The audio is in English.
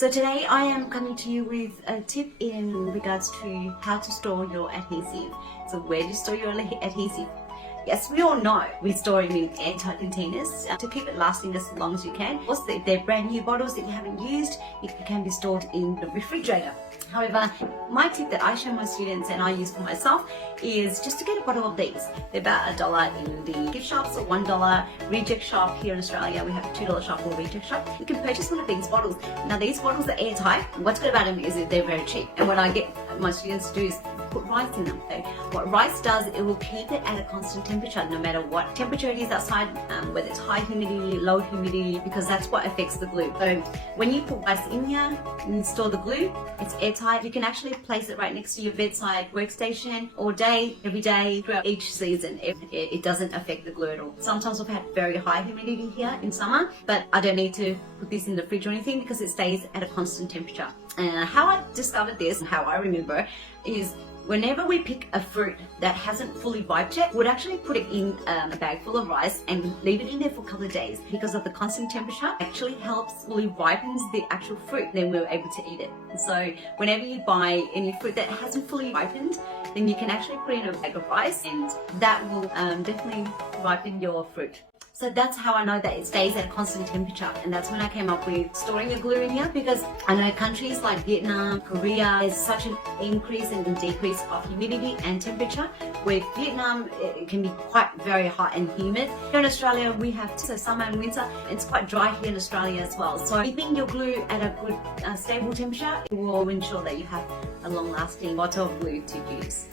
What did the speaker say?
So today I am coming to you with a tip in regards to how to store your adhesive. So where do you store your adhesive? Yes, we all know we store it in airtight containers to keep it lasting as long as you can. Also, if they're brand new bottles that you haven't used, it can be stored in the refrigerator. However, my tip that I show my students and I use for myself is just to get a bottle of these. They're about $1 in the gift shops or $1 reject shop. Here in Australia, we have a $2 shop or reject shop. You can purchase one of these bottles. Now, these bottles are airtight. What's good about them is that they're very cheap. And what I get my students to do is put rice in them. Okay? What rice does, it will keep it at a constant temperature, no matter what temperature it is outside, whether it's high humidity, low humidity, because that's what affects the glue. So when you put rice in here and store the glue, it's airtight. You can actually place it right next to your bedside workstation all day, every day, throughout each season. It doesn't affect the glue at all. Sometimes we've had very high humidity here in summer, but I don't need to put this in the fridge or anything because it stays at a constant temperature. How I discovered this, and how I remember, is whenever we pick a fruit that hasn't fully ripened yet, we'd actually put it in a bag full of rice and leave it in there for a couple of days. Because of the constant temperature, actually helps fully ripens the actual fruit, then we're able to eat it. So whenever you buy any fruit that hasn't fully ripened, then you can actually put in a bag of rice and that will definitely ripen your fruit. So that's how I know that it stays at a constant temperature, and that's when I came up with storing a glue in here, because I know countries like Vietnam, Korea, there's such an increase and decrease of humidity and temperature. With Vietnam, it can be quite very hot and humid. Here in Australia, we have summer and winter. It's quite dry here in Australia as well. So keeping your glue at a good stable temperature, it will ensure that you have a long-lasting bottle of glue to use.